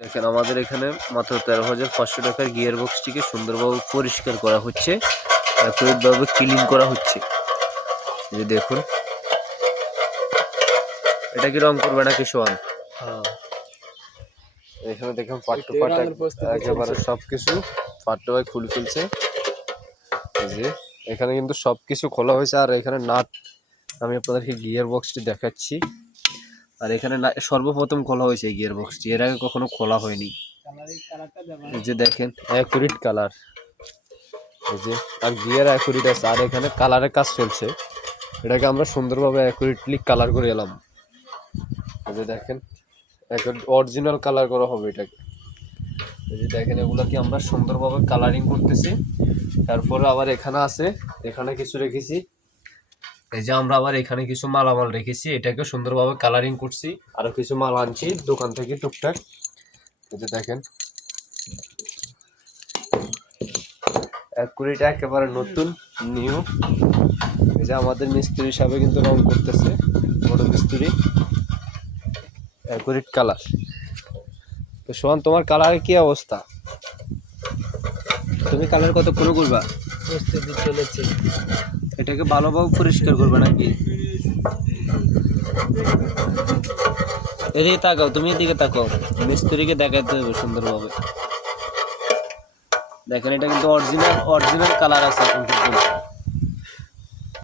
দেখেন আমাদের এখানে মাত্র 13,500 টাকার গিয়ার বক্সটিকে সুন্দরভাবে পরিষ্কার করা হচ্ছে, অ্যাকুরেটভাবে ক্লিন করা হচ্ছে। এই দেখুন, এটা কি রং করবে নাকি সোহান? এখানে দেখুন পার্ট টু পার্ট একেবারে সবকিছু পার্ট টু পার্ট খুলে ফেলছে। এই যে এখানে কিন্তু সবকিছু খোলা হয়েছে, আর এখানে নাট আমি আপনাদেরকে গিয়ার বক্সটি দেখাচ্ছি। আর এখানে সর্বপ্রথম খোলা হয়েছে এই গিয়ার বক্সটি, এর আগে কখনো খোলা হয়নি। এই যে দেখেন অ্যাকুরেট কালার, এই যে আর গিয়ার অ্যাকুরেট আছে, আর এখানে কালারের কাজ চলছে। এটাকে আমরা সুন্দরভাবে অ্যাকুরেটলি কালার করে এলাম। এই যে দেখেন অরিজিনাল কালার করা হবে এটাকে। এই যে দেখেন এগুলোকে আমরা সুন্দরভাবে কালারিং করতেছি। তারপরে আবার এখানে আছে, এখানে কিছু রেখেছি। এই যে আমরা আবার এখানে কিছু মালামাল রেখেছি, এটাকে সুন্দরভাবে কালারিং করছি। আরো কিছু মাল আনছি দোকান থেকে টুকটাক। এই যে দেখেন অ্যাকুরেট একেবারে নতুন নিউ। এই যে আমাদের মিস্ত্রি হিসাবে কিন্তু রং করতেছে, বড় মিস্ত্রি। Accurate colour. তো সোহান, তোমার কালারের কি অবস্থা? তুমি কালার কত করে করবা? প্রস্তুতি চলেছে। এটাকে ভালোভাবে পরিষ্কার করবে নাকি? এদিকে তাকাও, তুমি এদিকে তাকাও, মিস্ত্রিকে দেখাতে হবে সুন্দরভাবে। দেখেন এটা কিন্তু অরিজিনাল কালার আছে এখন পর্যন্ত।